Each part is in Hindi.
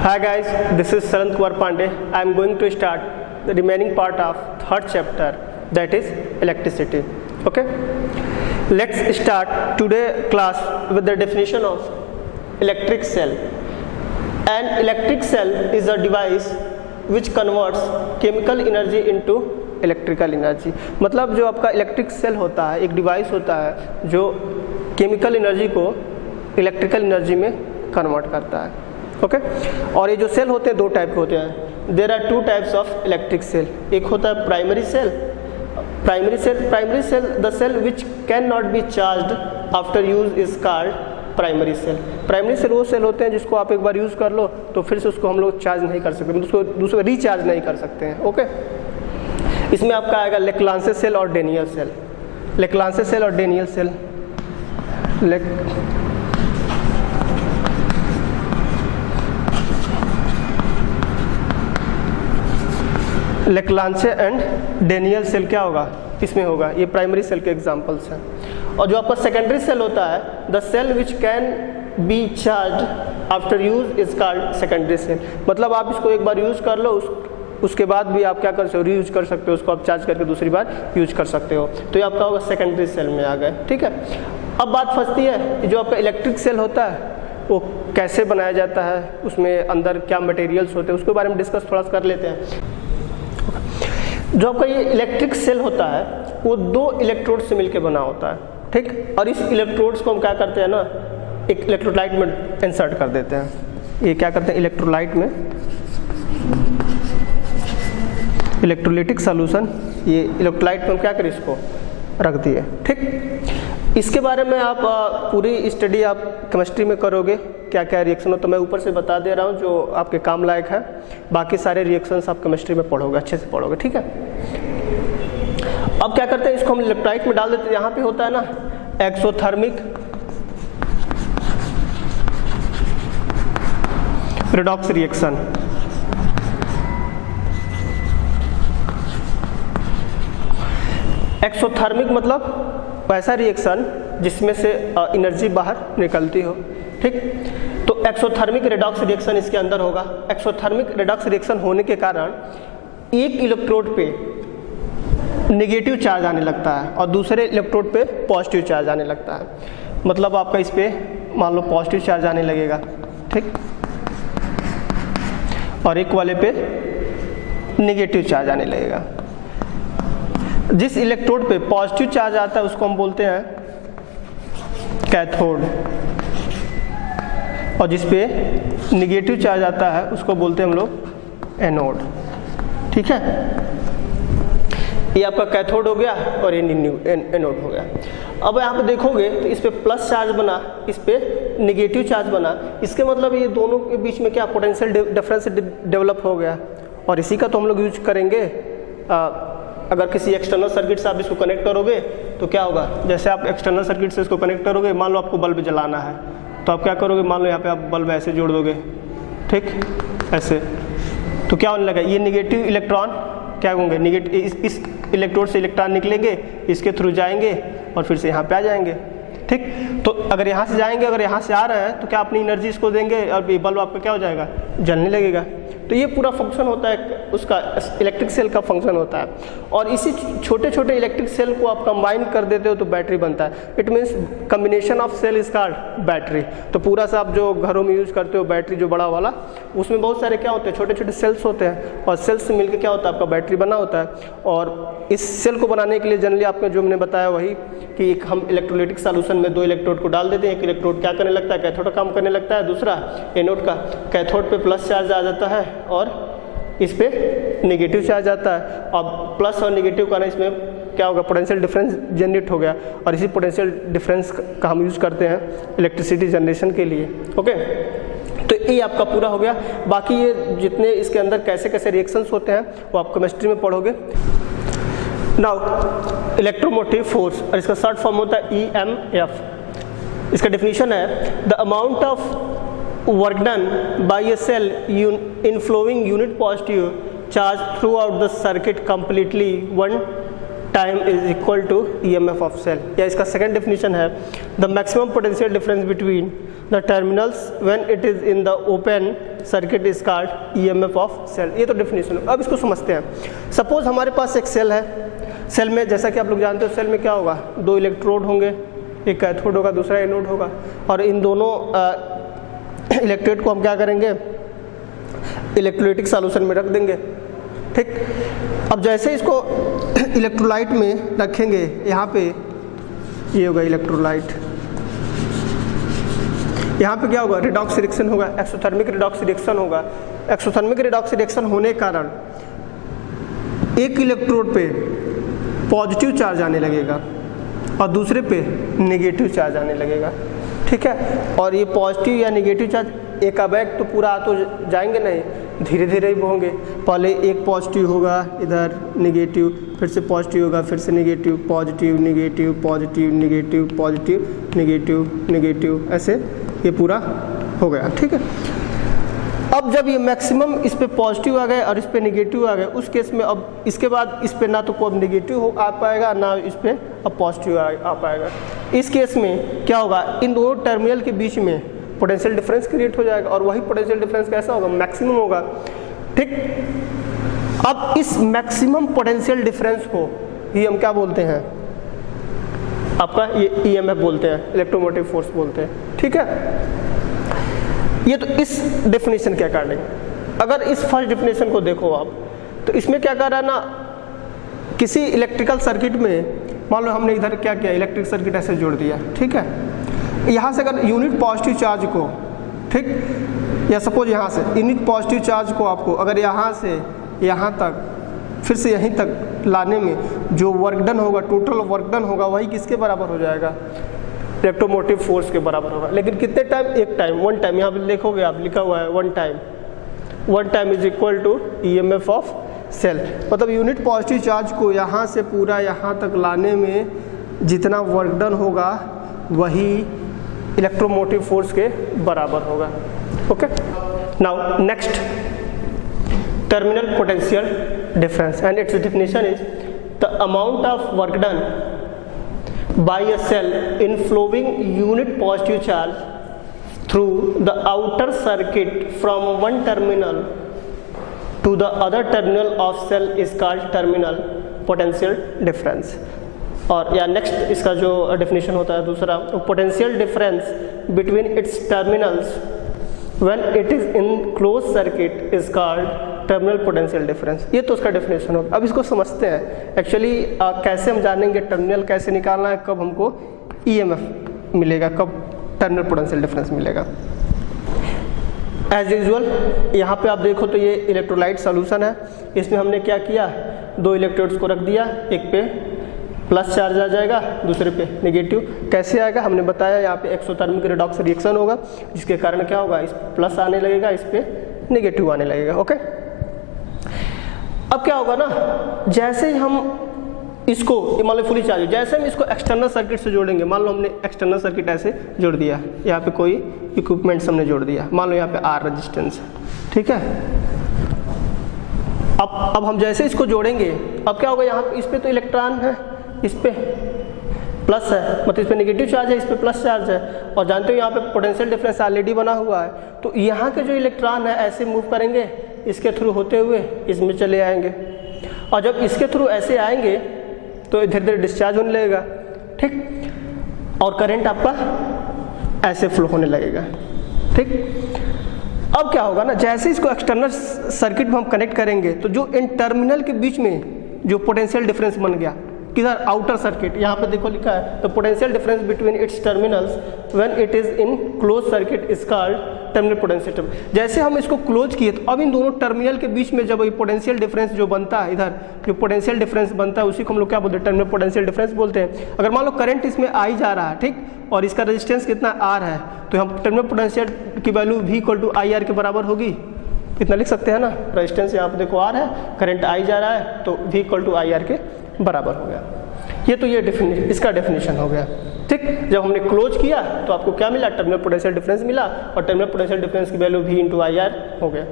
Hi guys, this is Sarant Kumar Pandey. I am going to start the remaining part of third chapter, that is electricity. Okay, let's start today class with the definition of electric cell. An electric cell is a device which converts chemical energy into electrical energy. मतलब जो आपका इलेक्ट्रिक सेल होता है एक डिवाइस होता है जो केमिकल एनर्जी को इलेक्ट्रिकल एनर्जी में कन्वर्ट करता है। ओके और ये जो सेल होते हैं दो टाइप के होते हैं। There are two types of electric cell. एक होता है primary cell. Primary cell the cell which can not be charged after use is called primary cell. Primary cell वो सेल होते हैं जिसको आप एक बार यूज़ कर लो तो फिर से उसको हम लोग चार्ज नहीं कर सकते, उसको दूसरे रिचार्ज नहीं कर सकते हैं। ओके इसमें आपका आएगा लेक्लांसे सेल और डेनियल सेल। लेक्लांसे सेल और Daniell cell. Leclanche and Daniell cell क्या होगा इसमें होगा, ये प्राइमरी सेल के एग्जांपल्स हैं। और जो आपका सेकेंडरी सेल होता है the cell which can be charge after use is called secondary cell. मतलब आप इसको एक बार यूज़ कर लो उसके बाद भी आप क्या कर सकते हो, रीयूज कर सकते हो, उसको आप चार्ज करके दूसरी बार यूज कर सकते हो। तो ये आपका होगा सेकेंडरी सेल में आ गए। ठीक है, अब बात फंसती है कि जो आपका इलेक्ट्रिक सेल होता है वो कैसे बनाया जाता है, उसमें अंदर क्या मटेरियल्स होते हैं, उसके बारे में डिस्कस थोड़ा सा कर लेते हैं। जो आपका ये इलेक्ट्रिक सेल होता है वो दो इलेक्ट्रोड से मिलकर बना होता है। ठीक, और इस इलेक्ट्रोड्स को हम क्या करते हैं ना एक इलेक्ट्रोलाइट में इंसर्ट कर देते हैं। ये क्या करते हैं इलेक्ट्रोलाइट में, इलेक्ट्रोलिटिक सॉल्यूशन, ये इलेक्ट्रोलाइट में हम क्या करें इसको रख दिए। ठीक, इसके बारे में आप पूरी स्टडी आप केमिस्ट्री में करोगे क्या क्या रिएक्शन हो, तो मैं ऊपर से बता दे रहा हूँ जो आपके काम लायक है। बाकी सारे रिएक्शंस आप केमिस्ट्री में पढ़ोगे, अच्छे से पढ़ोगे। ठीक है, अब क्या करते हैं इसको हम इलेक्ट्रोलाइट में डाल देते हैं। यहाँ पे होता है ना एक्सोथर्मिक रिडॉक्स रिएक्शन। एक्सोथर्मिक मतलब वैसा रिएक्शन जिसमें से एनर्जी बाहर निकलती हो। ठीक, तो एक्सोथर्मिक रिडॉक्स रिएक्शन इसके अंदर होगा। एक्सोथर्मिक रिडॉक्स रिएक्शन होने के कारण एक इलेक्ट्रोड पे नेगेटिव चार्ज आने लगता है और दूसरे इलेक्ट्रोड पे पॉजिटिव चार्ज आने लगता है। मतलब आपका इस पे मान लो पॉजिटिव चार्ज आने लगेगा, ठीक, और एक वाले पे नेगेटिव चार्ज आने लगेगा। जिस इलेक्ट्रोड पे पॉजिटिव चार्ज आता है उसको हम बोलते हैं कैथोड, और जिस पे नेगेटिव चार्ज आता है उसको बोलते हैं हम लोग एनोड। ठीक है, ये आपका कैथोड हो गया और ये एनोड हो गया। अब यहाँ पे देखोगे तो इस पे प्लस चार्ज बना, इस पे नेगेटिव चार्ज बना। इसके मतलब ये दोनों के बीच में क्या पोटेंशियल डिफरेंस डेवलप हो गया, और इसी का तो हम लोग यूज करेंगे। अगर किसी एक्सटर्नल सर्किट से आप इसको कनेक्ट करोगे तो क्या होगा, जैसे आप एक्सटर्नल सर्किट से इसको कनेक्ट करोगे, मान लो आपको बल्ब जलाना है तो आप क्या करोगे, मान लो यहाँ पे आप बल्ब ऐसे जोड़ दोगे, ठीक, ऐसे, तो क्या होने लगा, ये नेगेटिव इलेक्ट्रॉन क्या होंगे, नेगेटिव इस इलेक्ट्रोड से इलेक्ट्रॉन निकलेंगे, इसके थ्रू जाएंगे और फिर से यहाँ पे आ जाएंगे। ठीक, तो अगर यहाँ से जाएंगे, अगर यहाँ से आ रहे हैं तो क्या अपनी एनर्जी इसको देंगे और ये बल्ब आपका क्या हो जाएगा, जलने लगेगा। तो ये पूरा फंक्शन होता है उसका, इलेक्ट्रिक सेल का फंक्शन होता है। और इसी छोटे छोटे इलेक्ट्रिक सेल को आप कंबाइन कर देते हो तो बैटरी बनता है। It means combination of cell is called battery. तो पूरा सा आप जो घरों में यूज़ करते हो बैटरी जो बड़ा वाला, उसमें बहुत सारे क्या होते हैं छोटे छोटे सेल्स होते हैं, और सेल्स से मिलकर क्या होता है आपका बैटरी बना होता है। और इस सेल को बनाने के लिए जनरली आपको जो मैंने बताया वही कि हम इलेक्ट्रोलिटिक सॉल्यूशन में दो इलेक्ट्रोड को डाल देते हैं। एक इलेक्ट्रोड क्या करने लगता है, कैथोड काम करने लगता है, दूसरा एनोड का। कैथोड पे प्लस चार्ज आ जाता है और इस पे नेगेटिव चार्ज आता है, और प्लस और नेगेटिव का ना इसमें क्या होगा, पोटेंशियल डिफरेंस जनरेट हो गया, और इसी पोटेंशियल डिफरेंस का हम यूज़ करते हैं इलेक्ट्रिसिटी जनरेशन के लिए। ओके, तो ये आपका पूरा हो गया। बाकी ये जितने इसके अंदर कैसे कैसे रिएक्शंस होते हैं वो आप केमिस्ट्री में पढ़ोगे। नाउ इलेक्ट्रोमोटिव फोर्स, और इसका शॉर्ट फॉर्म होता है EMF। इसका डेफिनेशन है the amount of work done by a cell in flowing unit positive charge throughout the circuit completely one time is equal to EMF of cell, या इसका सेकंड डेफिनेशन है the maximum potential difference between the terminals when it is in the open circuit is called EMF of cell. ये तो डेफिनेशन। अब इसको समझते हैं। सपोज हमारे पास एक सेल है, सेल में जैसा कि आप लोग जानते हो सेल में क्या होगा, 2 इलेक्ट्रोड होंगे, एक कैथोड होगा दूसरा एनोड होगा, और इन दोनों इलेक्ट्रोड को हम क्या करेंगे, इलेक्ट्रोलाइटिक सॉल्यूशन में रख देंगे। ठीक, अब जैसे इसको इलेक्ट्रोलाइट में रखेंगे, यहाँ पे ये होगा इलेक्ट्रोलाइट, यहाँ पे क्या होगा, रिडॉक्स रिएक्शन होगा, एक्सोथर्मिक रिडॉक्स रिएक्शन होगा। एक्सोथर्मिक रिडॉक्स रिएक्शन होने के कारण एक इलेक्ट्रोड पे पॉजिटिव चार्ज आने लगेगा और दूसरे पे नेगेटिव चार्ज आने लगेगा। ठीक है, और ये पॉजिटिव या नेगेटिव चार्ज एक बैग तो पूरा आ तो जाएंगे नहीं, धीरे धीरे ही होंगे। पहले एक पॉजिटिव होगा, इधर नेगेटिव, फिर से पॉजिटिव होगा, फिर से negative, positive negative, positive negative, positive negative negative, ऐसे ये पूरा हो गया। ठीक है, अब जब ये मैक्सिमम इस पे पॉजिटिव आ गए और इस पे नेगेटिव आ गए, उस केस में अब इसके बाद इस पे ना तो कोई नेगेटिव हो आ पाएगा ना इस पे अब पॉजिटिव आ पाएगा। इस केस में क्या होगा, इन दोनों टर्मिनल के बीच में पोटेंशियल डिफरेंस क्रिएट हो जाएगा, और वही पोटेंशियल डिफरेंस कैसा होगा, मैक्सिमम होगा। ठीक, अब इस मैक्सिमम पोटेंशियल डिफरेंस को ही हम क्या बोलते हैं, आपका ये EMF बोलते हैं, इलेक्ट्रोमोटिव फोर्स बोलते हैं। ठीक है, ये तो इस डेफिनेशन के अकॉर्डिंग। अगर इस फर्स्ट डेफिनेशन को देखो आप, तो इसमें क्या कर रहा है ना, किसी इलेक्ट्रिकल सर्किट में मान लो हमने इधर क्या किया, इलेक्ट्रिक सर्किट ऐसे जोड़ दिया। ठीक है, यहाँ से अगर यूनिट पॉजिटिव चार्ज को, ठीक, या सपोज यहाँ से यूनिट पॉजिटिव चार्ज को आपको अगर यहाँ से यहाँ तक फिर से यहीं तक लाने में जो वर्क डन होगा, टोटल वर्क डन होगा, वही किसके बराबर हो जाएगा, इलेक्ट्रोमोटिव फोर्स के बराबर होगा। लेकिन कितने टाइम, एक टाइम, वन टाइम। यहाँ पे देखोगे आप लिखा हुआ है one time, one time is equal to EMF of cell. मतलब यूनिट पॉजिटिव चार्ज को यहाँ से पूरा यहाँ तक लाने में जितना वर्क डन होगा वही इलेक्ट्रोमोटिव फोर्स के बराबर होगा। Okay, now next, terminal potential difference and it's definition is the amount of work done by a cell in flowing unit positive charge through the outer circuit from one terminal to the other terminal of cell is called terminal potential difference। और या नेक्स्ट इसका जो डेफिनेशन होता है दूसरा, potential difference between its terminals when it is in closed circuit is called terminal potential difference. ये तो उसका डेफिनेशन होगा। अब इसको समझते हैं एक्चुअली कैसे हम जानेंगे टर्मिनल कैसे निकालना है, कब हमको EMF मिलेगा, कब टर्मिनल पोटेंशियल डिफरेंस मिलेगा। एज यूजुअल यहाँ पे आप देखो तो ये इलेक्ट्रोलाइट सॉल्यूशन है, इसमें हमने क्या किया, 2 इलेक्ट्रोड्स को रख दिया, एक पे प्लस चार्ज आ जाएगा, दूसरे पे नेगेटिव। कैसे आएगा हमने बताया, यहाँ पे एक्सोथर्मिक रिडॉक्स रिएक्शन होगा, जिसके कारण क्या होगा, इस प्लस आने लगेगा, इस पे नेगेटिव आने लगेगा। ओके, अब क्या होगा ना, जैसे ही हम इसको, मान लो फुली चार्ज, जैसे हम इसको एक्सटर्नल सर्किट से जोड़ेंगे, मान लो हमने एक्सटर्नल सर्किट ऐसे जोड़ दिया, यहाँ पे कोई इक्विपमेंट्स हमने जोड़ दिया, मान लो यहाँ पे R रेजिस्टेंस, ठीक है। अब हम जैसे इसको जोड़ेंगे, अब क्या होगा, यहाँ पे इस पे तो इलेक्ट्रॉन है, इस पे प्लस है, मतलब इस पे नेगेटिव चार्ज है, इस पे प्लस चार्ज है, और जानते हो यहाँ पे पोटेंशियल डिफरेंस ऑलरेडी बना हुआ है, तो यहाँ के जो इलेक्ट्रॉन है ऐसे मूव करेंगे, इसके थ्रू होते हुए इसमें चले आएंगे, और जब इसके थ्रू ऐसे आएंगे तो धीरे धीरे डिस्चार्ज होने लगेगा, ठीक, और करंट आपका ऐसे फ्लो होने लगेगा, ठीक। अब क्या होगा ना, जैसे इसको एक्सटर्नल सर्किट में हम कनेक्ट करेंगे तो जो इन टर्मिनल के बीच में जो पोटेंशियल डिफरेंस बन गया, किधर, आउटर सर्किट, यहाँ पे देखो लिखा है the potential difference between its terminals when it is in close circuit is called terminal potential. जैसे हम इसको क्लोज किए तो अब इन दोनों टर्मिनल के बीच में जब ये पोटेंशियल डिफरेंस जो बनता है, इधर जो पोटेंशियल डिफरेंस बनता है उसी को हम लोग क्या बोलते हैं, टर्मिनल पोटेंशियल डिफरेंस बोलते हैं। अगर मान लो करंट इसमें आई जा रहा है, ठीक, और इसका रेजिस्टेंस कितना R है, तो हम टर्मिनल पोटेंशियल की वैल्यू V = IR के बराबर होगी, इतना लिख सकते हैं ना। रेजिस्टेंस यहाँ पे देखो R है, करंट आई जा रहा है, तो V = IR के बराबर हो गया। ये तो ये इसका डेफिनेशन हो गया, ठीक। जब हमने क्लोज किया तो आपको क्या मिला, टर्मिनल पोटेंशियल डिफरेंस मिला, और टर्मिनल पोटेंशियल डिफरेंस की वैल्यू V × IR हो गया,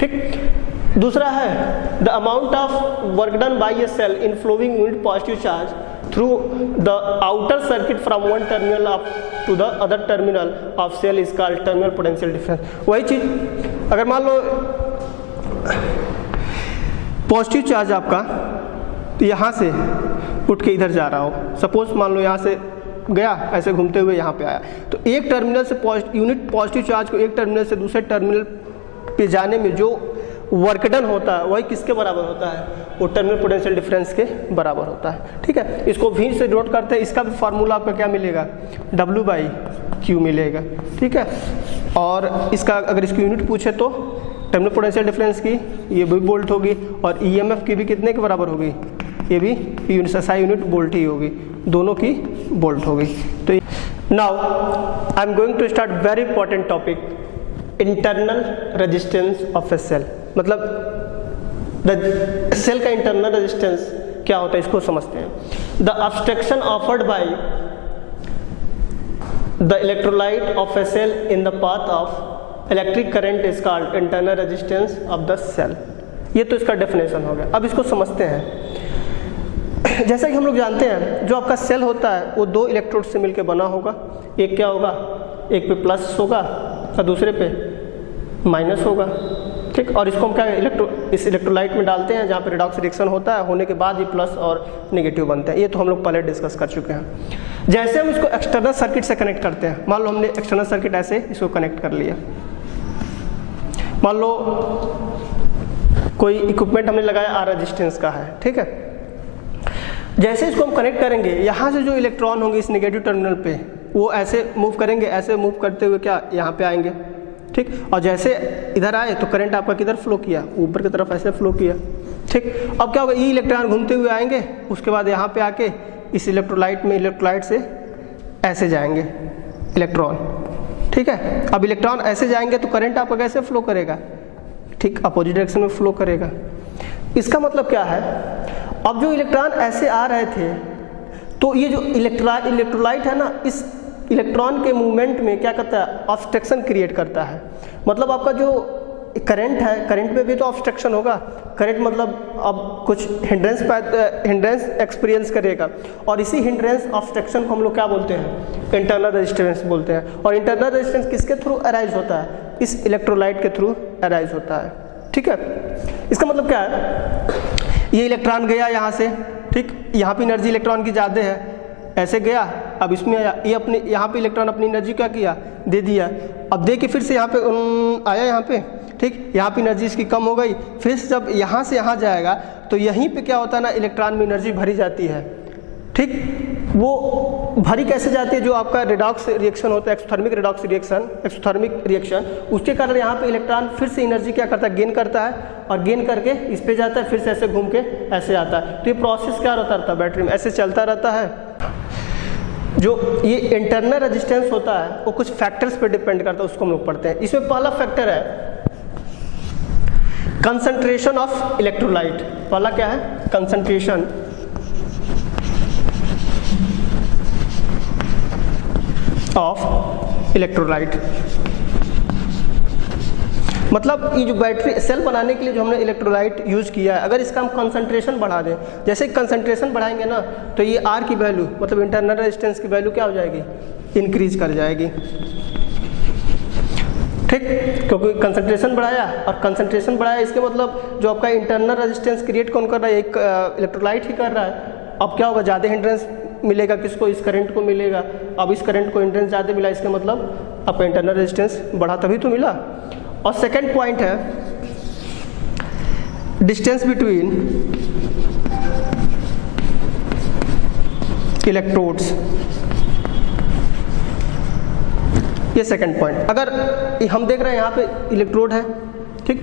ठीक। दूसरा है the amount of work done by a cell in flowing unit positive charge through the outer circuit from one terminal of to the other terminal of cell is called terminal potential difference. वही चीज, अगर मान लो पॉजिटिव चार्ज आपका यहाँ से उठ के इधर जा रहा हो, सपोज मान लो यहाँ से गया ऐसे घूमते हुए यहाँ पे आया, तो एक टर्मिनल से यूनिट पॉजिटिव चार्ज को एक टर्मिनल से दूसरे टर्मिनल पे जाने में जो वर्क डन होता है वही किसके बराबर होता है, वो टर्मिनल पोटेंशियल डिफरेंस के बराबर होता है। ठीक है, इसको भी से नोट करते हैं, इसका भी फार्मूला आपका क्या मिलेगा, W/Q मिलेगा। ठीक है, और इसका अगर इसकी यूनिट पूछे तो टर्मिनल पोटेंशियल डिफरेंस की ये भी वोल्ट होगी और EMF की भी कितने के बराबर होगी, ये भी यूनिट SI यूनिट वोल्ट ही होगी, दोनों की वोल्ट होगी। तो now I am going to start very important topic, internal resistance of a cell. मतलब सेल का इंटरनल रेजिस्टेंस क्या होता है इसको समझते हैं। The obstruction offered by the electrolyte of a cell in the path of electric current is called internal resistance of the cell. ये तो इसका डेफिनेशन हो गया। अब इसको समझते हैं। जैसा कि हम लोग जानते हैं जो आपका सेल होता है वो दो इलेक्ट्रोड से मिलकर बना होगा, एक क्या होगा, एक पे प्लस होगा और दूसरे पे माइनस होगा। ठीक, और इसको हम क्या इस इलेक्ट्रोलाइट में डालते हैं जहाँ पे रिडॉक्स रिएक्शन होता है, होने के बाद ये प्लस और नेगेटिव बनते हैं। ये तो हम लोग पहले डिस्कस कर चुके हैं। जैसे हम इसको एक्सटर्नल सर्किट से कनेक्ट करते हैं, मान लो हमने एक्सटर्नल सर्किट ऐसे इसको कनेक्ट कर लिया, मान लो कोई इक्विपमेंट हमने लगाया R रेजिस्टेंस का है। ठीक है, जैसे इसको हम कनेक्ट करेंगे यहाँ से जो इलेक्ट्रॉन होंगे इस नेगेटिव टर्मिनल पे वो ऐसे मूव करेंगे, ऐसे मूव करते हुए क्या यहाँ पे आएंगे। ठीक, और जैसे इधर आए तो करंट आपका किधर फ्लो किया, ऊपर की तरफ ऐसे फ्लो किया। ठीक, अब क्या होगा, ये इलेक्ट्रॉन घूमते हुए आएंगे, उसके बाद यहाँ पे आके इस इलेक्ट्रोलाइट से ऐसे जाएंगे इलेक्ट्रॉन। ठीक है, अब इलेक्ट्रॉन ऐसे जाएंगे तो करंट आपका कैसे फ्लो करेगा, ठीक अपोजिट डायरेक्शन में फ्लो करेगा। इसका मतलब क्या है, अब जो इलेक्ट्रॉन ऐसे आ रहे थे तो ये जो इलेक्ट्रोलाइट है ना, इस इलेक्ट्रॉन के मूवमेंट में क्या करता है, ऑब्स्ट्रक्शन क्रिएट करता है। मतलब आपका जो करंट है, करंट में भी तो ऑब्स्ट्रक्शन होगा। करंट मतलब अब कुछ हिंड्रेंस एक्सपीरियंस करेगा और इसी हिंड्रेंस ऑब्स्ट्रक्शन को हम लोग क्या बोलते हैं, इंटरनल रेजिस्टेंस बोलते हैं। और इंटरनल रेजिस्टेंस किसके थ्रू अराइज होता है, इस इलेक्ट्रोलाइट के थ्रू अराइज होता है। ठीक है, इसका मतलब क्या है, ये इलेक्ट्रॉन गया यहाँ से, ठीक, यहाँ पे एनर्जी इलेक्ट्रॉन की ज़्यादा है, ऐसे गया, अब इसमें आया, ये अपने यहाँ पे इलेक्ट्रॉन अपनी एनर्जी क्या किया, दे दिया। अब दे के फिर से यहाँ पे आया यहाँ पे, ठीक, यहाँ पे एनर्जी इसकी कम हो गई, फिर जब यहाँ से यहाँ जाएगा तो यहीं पे क्या होता है ना, इलेक्ट्रॉन में एनर्जी भरी जाती है। ठीक, वो भरी कैसे जाती है, जो आपका रिडॉक्स रिएक्शन होता है, एक्सोथर्मिक रिएक्शन, उसके कारण यहाँ पे इलेक्ट्रॉन फिर से एनर्जी क्या करता है, गेन करता है, और गेन करके इस पे जाता है, फिर से ऐसे घूम के ऐसे आता है। तो ये प्रोसेस क्या होता रहता है, बैटरी में ऐसे चलता रहता है। जो ये इंटरनल रेजिस्टेंस होता है वो कुछ फैक्टर्स पे डिपेंड करता है, उसको हम लोग पढ़ते हैं। इसमें पहला फैक्टर है कंसंट्रेशन ऑफ इलेक्ट्रोलाइट। पहला क्या है, कंसंट्रेशन ऑफ इलेक्ट्रोलाइट। मतलब ये जो बैटरी सेल बनाने के लिए जो हमने इलेक्ट्रोलाइट यूज किया है, अगर इसका हम कंसंट्रेशन बढ़ा दें, जैसे कंसंट्रेशन बढ़ाएंगे ना तो ये R की वैल्यू मतलब इंटरनल रेजिस्टेंस की वैल्यू क्या हो जाएगी, इंक्रीज कर जाएगी। ठीक, क्योंकि कंसंट्रेशन बढ़ाया और कंसंट्रेशन बढ़ाया, इसके मतलब जो आपका इंटरनल रेजिस्टेंस क्रिएट कौन कर रहा है, एक इलेक्ट्रोलाइट ही कर रहा है। अब क्या होगा, ज़्यादा हिंड्रेंस मिलेगा, किसको, इस करंट को मिलेगा। अब इस करंट को हिंड्रेंस ज़्यादा मिला, इसका मतलब आपका इंटरनल रेजिस्टेंस बढ़ा, तभी तो मिला। और सेकंड पॉइंट है डिस्टेंस बिटवीन इलेक्ट्रोड्स। ये सेकंड पॉइंट, अगर हम देख रहे हैं यहाँ पे इलेक्ट्रोड है, ठीक,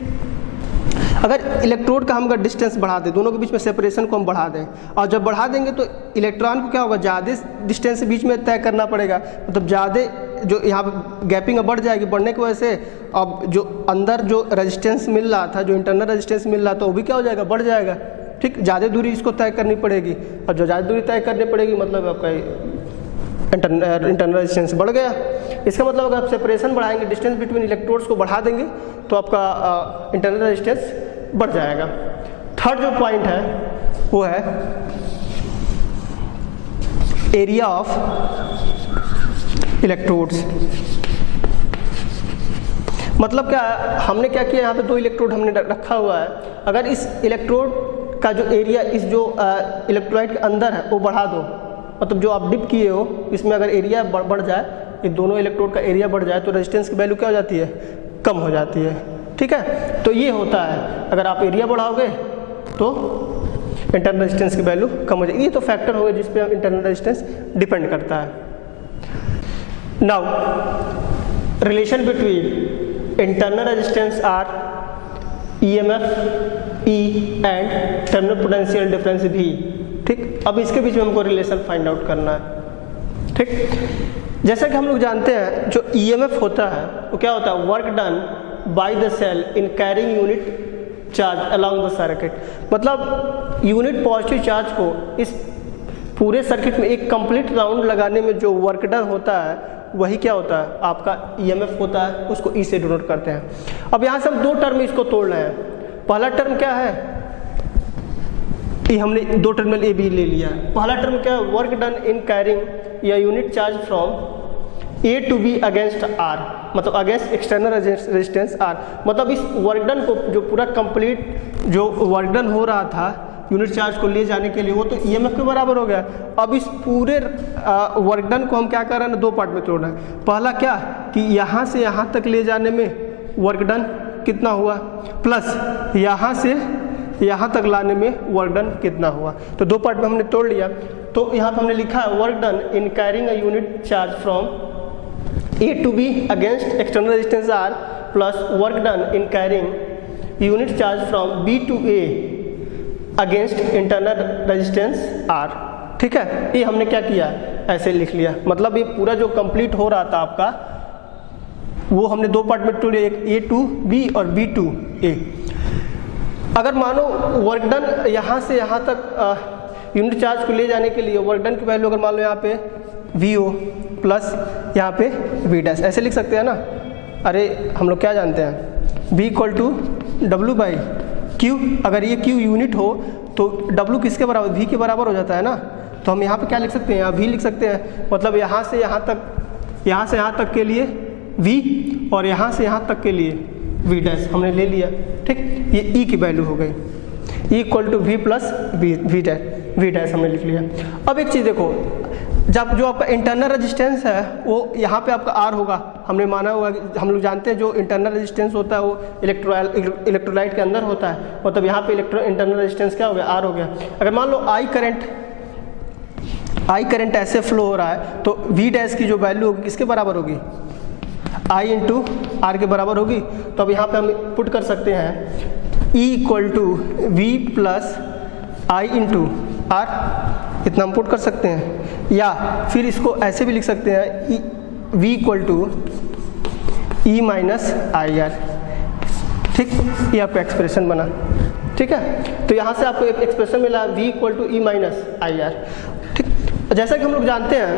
अगर इलेक्ट्रोड का हम अगर डिस्टेंस बढ़ा दें, दोनों के बीच में सेपरेशन को हम बढ़ा दें, और जब बढ़ा देंगे तो इलेक्ट्रॉन को क्या होगा, ज़्यादा डिस्टेंस बीच में तय करना पड़ेगा। मतलब ज़्यादा जो यहाँ पे गैपिंग बढ़ जाएगी, बढ़ने की वजह से अब जो अंदर जो रेजिस्टेंस मिल रहा था, जो इंटरनल रेजिस्टेंस मिल रहा था, वो भी क्या हो जाएगा, बढ़ जाएगा। ठीक, ज़्यादा दूरी इसको तय करनी पड़ेगी, और जो ज़्यादा दूरी तय करनी पड़ेगी मतलब आपका इंटरनल रेजिस्टेंस बढ़ गया। इसका मतलब अगर आप सेपरेशन बढ़ाएंगे, डिस्टेंस बिटवीन इलेक्ट्रोड्स को बढ़ा देंगे तो आपका इंटरनल रेजिस्टेंस बढ़ जाएगा। थर्ड जो पॉइंट है वो है एरिया ऑफ इलेक्ट्रोड्स। मतलब क्या है, हमने क्या किया, यहाँ पे 2 इलेक्ट्रोड हमने रखा हुआ है। अगर इस इलेक्ट्रोड का जो एरिया इस जो इलेक्ट्रोलाइट के अंदर है वो बढ़ा दो, मतलब जो आप डिप किए हो इसमें अगर एरिया बढ़ जाए, ये दोनों इलेक्ट्रोड का एरिया बढ़ जाए तो रेजिस्टेंस की वैल्यू क्या हो जाती है, कम हो जाती है। ठीक है, तो ये होता है, अगर आप एरिया बढ़ाओगे तो इंटरनल रेजिस्टेंस की वैल्यू कम हो जाएगी। ये तो फैक्टर होगा जिस पे इंटरनल रेजिस्टेंस डिपेंड करता है। Now relation between internal resistance are, EMF E and terminal potential difference V। ठीक, अब इसके बीच में हमको रिलेशन फाइंड आउट करना है। ठीक, जैसा कि हम लोग जानते हैं जो EMF होता है वो क्या होता है, work done by the cell in carrying unit charge along the circuit. मतलब यूनिट पॉजिटिव चार्ज को इस पूरे सर्किट में एक कंप्लीट राउंड लगाने में जो वर्क डन होता है वही क्या होता है, आपका EMF होता है, उसको E से डिनोट करते हैं। अब यहाँ से हम 2 टर्म इसको तोड़ रहे हैं। पहला टर्म क्या है, ये हमने 2 टर्मिनल ए बी ले लिया। पहला टर्म क्या है, वर्क डन इन कैरिंग या unit charge from A to B against R, मतलब अगेंस्ट एक्सटर्नल रेजिस्टेंस आर। मतलब इस वर्क डन को जो पूरा कंप्लीट जो वर्क डन हो रहा था यूनिट चार्ज को ले जाने के लिए वो तो EMF के बराबर हो गया। अब इस पूरे वर्क डन को हम क्या कर रहे हैं, 2 पार्ट में तोड़ रहे हैं। पहला क्या कि यहाँ से यहाँ तक ले जाने में वर्क डन कितना हुआ, प्लस यहाँ से यहाँ तक लाने में वर्क डन कितना हुआ। तो 2 पार्ट में हमने तोड़ लिया। तो यहाँ पर हमने लिखा है work done in carrying a unit charge from A to B against external resistance R plus work done in carrying unit charge from B to A against internal resistance R. ठीक है, ये हमने क्या किया, ऐसे लिख लिया। मतलब ये पूरा जो कंप्लीट हो रहा था आपका वो हमने 2 पार्ट में तोड़े, एक ए टू बी और बी टू ए। अगर मानो वर्क डन यहाँ से यहाँ तक यूनिट चार्ज को ले जाने के लिए वर्क डन की वैल्यू अगर मान लो यहाँ पे VO प्लस यहाँ पे V डैश, ऐसे लिख सकते हैं ना। अरे हम लोग क्या जानते हैं, V इक्वल टू W/Q। अगर ये Q यूनिट हो तो W किसके बराबर, V के बराबर हो जाता है ना। तो हम यहाँ पे क्या लिख सकते हैं, यहाँ V लिख सकते हैं। मतलब यहाँ से यहाँ तक के लिए V और यहाँ से यहाँ तक के लिए V डैश हमने ले लिया। ठीक, ये E की वैल्यू हो गई, E equal to V plus V dash हमने लिख लिया। अब एक चीज़ देखो, जब जो आपका इंटरनल रेजिस्टेंस है वो यहाँ पे आपका R होगा। हमने माना हुआ, हम लोग जानते हैं जो इंटरनल रेजिस्टेंस होता है वो इलेक्ट्रोलाइट के अंदर होता है। मतलब यहाँ पे इंटरनल रेजिस्टेंस क्या हो गया, R हो गया। अगर मान लो I करंट ऐसे फ्लो हो रहा है तो V डैश की जो वैल्यू होगी किसके बराबर होगी, I इंटू R के बराबर होगी। तो अब यहाँ पे हम पुट कर सकते हैं E equal to V plus I into R, इतना हम पुट कर सकते हैं। या फिर इसको ऐसे भी लिख सकते हैं V equal to E minus IR। ठीक, ये आपका एक्सप्रेशन बना। ठीक है, तो यहाँ से आपको एक एक्सप्रेशन मिला V equal to E minus IR। ठीक, जैसा कि हम लोग जानते हैं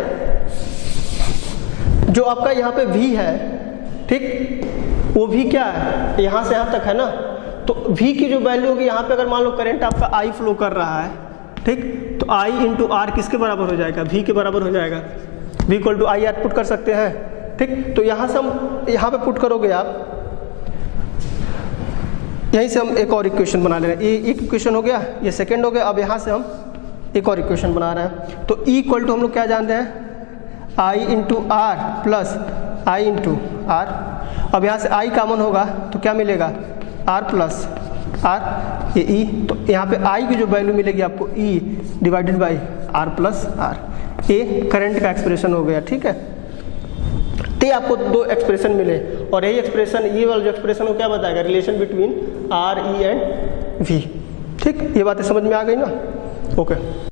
जो आपका यहाँ पे V है, ठीक, वो V क्या है, यहाँ से यहाँ तक है ना। तो V की जो वैल्यू होगी यहाँ पे, अगर मान लो करंट आपका I फ्लो कर रहा है, ठीक, तो I इंटू R किसके बराबर हो जाएगा, V के बराबर हो जाएगा। V equal to IR put कर सकते हैं। ठीक, तो यहाँ से हम यहाँ पे पुट करोगे आप, यहीं से हम एक और इक्वेशन बना ले रहे हैं। ये एक इक्वेशन हो गया, ये सेकंड हो गया। अब यहाँ से हम एक और इक्वेशन बना रहे हैं। तो E इक्वल टू हम लोग क्या जानते हैं, I into R plus I into R। अब यहाँ से I कॉमन होगा तो क्या मिलेगा, R प्लस R, ये E। तो यहाँ पे I की जो वैल्यू मिलेगी आपको E divided by R plus R। ये करंट का एक्सप्रेशन हो गया। ठीक है, तो आपको 2 एक्सप्रेशन मिले और यही एक्सप्रेशन, ये वाला जो एक्सप्रेशन वो क्या बताएगा, relation between R, E and V। ठीक, ये बातें समझ में आ गई ना। ओके।